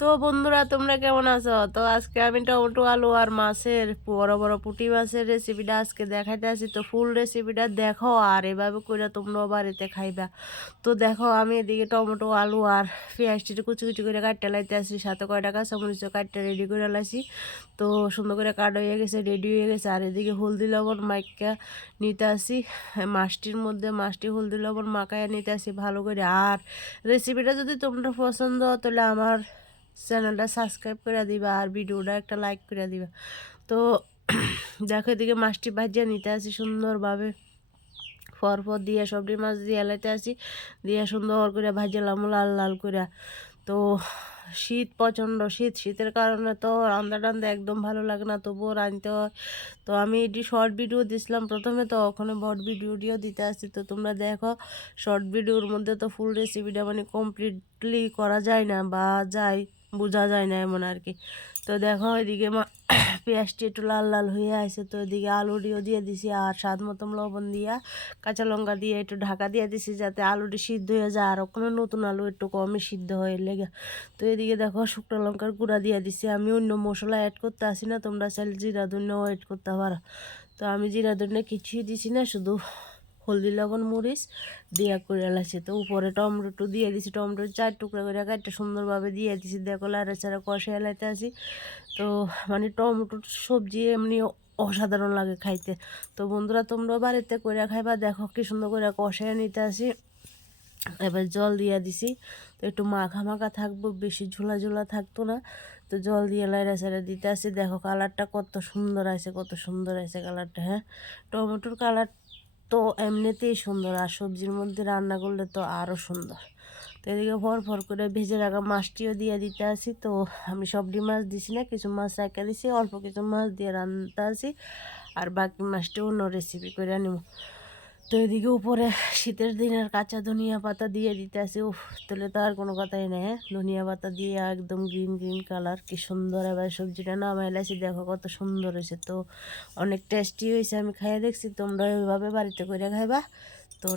তো বন্ধুরা তোমরা কেমন আছো? তো আজকে আমি টমেটো আলু আর মাছের বড় বড় পুঁটি মাছের রেসিপিটা আজকে দেখাইতে আসি। তো ফুল রেসিপিটা দেখো আর এভাবে করে তোমরাও বাড়িতে খাইবা। তো দেখো আমি এদিকে টমেটো আলু আর পেঁয়াজটি কুচি কুচি করে কাটতে লাইতে আসি, সাথে কয়টা কাঁচামরিচও কাটতে রেডি করে লাইছি। তো সুন্দর করে কাট হয়ে গেছে, রেডি হয়ে গেছে। আর এদিকে হলদি লবণ মাইকা নিতে আসি মাছটির মধ্যে, মাছটি হলদি লবণ মাখায় নিতে আসি ভালো করে। আর রেসিপিটা যদি তোমরা পছন্দ হয় তাহলে আমার চ্যানেলটা সাবস্ক্রাইব করে দিবা আর ভিডিওটা একটা লাইক করে দিবা। তো দেখো এদিকে মাছটি ভাজিয়ে নিতে আসি সুন্দরভাবে, পরপর দিয়ে সবজি মাছ দিয়ে এলাইতে আসি, দিয়ে সুন্দর করে ভাজলাম লাল লাল করে। তো শীত, প্রচণ্ড শীত, শীতের কারণে তো রান্না টান্দা একদম ভালো লাগে না, তবুও রাঁধতে হয়। তো আমি এটি শর্ট ভিডিও দিছিলাম প্রথমে, তো ওখানে বড় ভিডিও দিতে আসছি। তো তোমরা দেখো শর্ট ভিডিওর মধ্যে তো ফুল রেসিপিটা মানে কমপ্লিটলি করা যায় না, বা যায় বোঝা যায় না এমন আর কি। তো দেখো এদিকে পেঁয়াজটি একটু লাল লাল হয়ে আছে, তো এদিকে আলুটিও দিয়ে দিছি আর স্বাদ মতন লবণ দিয়া কাঁচা লঙ্কা দিয়ে একটু ঢাকা দিয়ে দিছি যাতে আলুটি সিদ্ধ হয়ে যায়, আর ওখানে নতুন আলু একটু কমই সিদ্ধ হয়ে লেগে। তো এদিকে দেখো শুকনো লঙ্কার গুঁড়া দিয়ে দিছি। আমি অন্য মশলা অ্যাড করতে আসি না, তোমরা চাইলে জিরা ধনিয়াও অ্যাড করতে পারো। তো আমি জিরা ধনিয়া কিছুই দিছি না, শুধু হলদি লবণ মরিচ দিয়া করে লাগছে। তো উপরে টমেটো দিয়ে দিছি, টমেটো 4 টুকরা করে কাটতে সুন্দরভাবে দিয়ে দিছি। দেখো লাড়া চাড়া কষে এলাইতে আসি। তো মানে টমেটোর সবজি এমনি অসাধারণ লাগে খাইতে। তো বন্ধুরা তোমরাও বাড়িতে করে খাইবা। দেখো কি সুন্দর করে কষায় নিতে আসি, এবার জল দিয়ে দিছি। তো একটু মাখা মাখা থাকবো, বেশি ঝোলা ঝোলা থাকতো না। তো জল দিয়ে লাইড়া চাড়া দিতে আসি। দেখো কালারটা কত সুন্দর আছে, কত সুন্দর আছে কালারটা। হ্যাঁ, টমেটোর কালার তো এমনিতেই সুন্দর, আর সবজির মধ্যে রান্না করলে তো আরও সুন্দর। তো এদিকে ভর ভর করে ভেজে রাখা মাছটিও দিয়ে দিতে আসি। তো আমি সবজি মাছ দিছি না, কিছু মাছ রেখে দিছি, অল্প কিছু মাছ দিয়ে রান্নাতে আসি, আর বাকি মাছটি অন্য রেসিপি করে নিব। তো এদিকে উপরে শীতের দিনের কাঁচা ধনিয়া পাতা দিয়ে দিতে আসি। উফ, তাহলে তো আর কোনো কথাই নেই। হ্যাঁ, ধনিয়া পাতা দিয়ে একদম গ্রিন গ্রিন কালার, কি সুন্দর। এবার সবজিটা নামাই লাইছি, দেখো কত সুন্দর হয়েছে। তো অনেক টেস্টি হয়েছে, আমি খাইয়ে দেখছি, তোমরা ওইভাবে বাড়িতে করে খাইবা। তো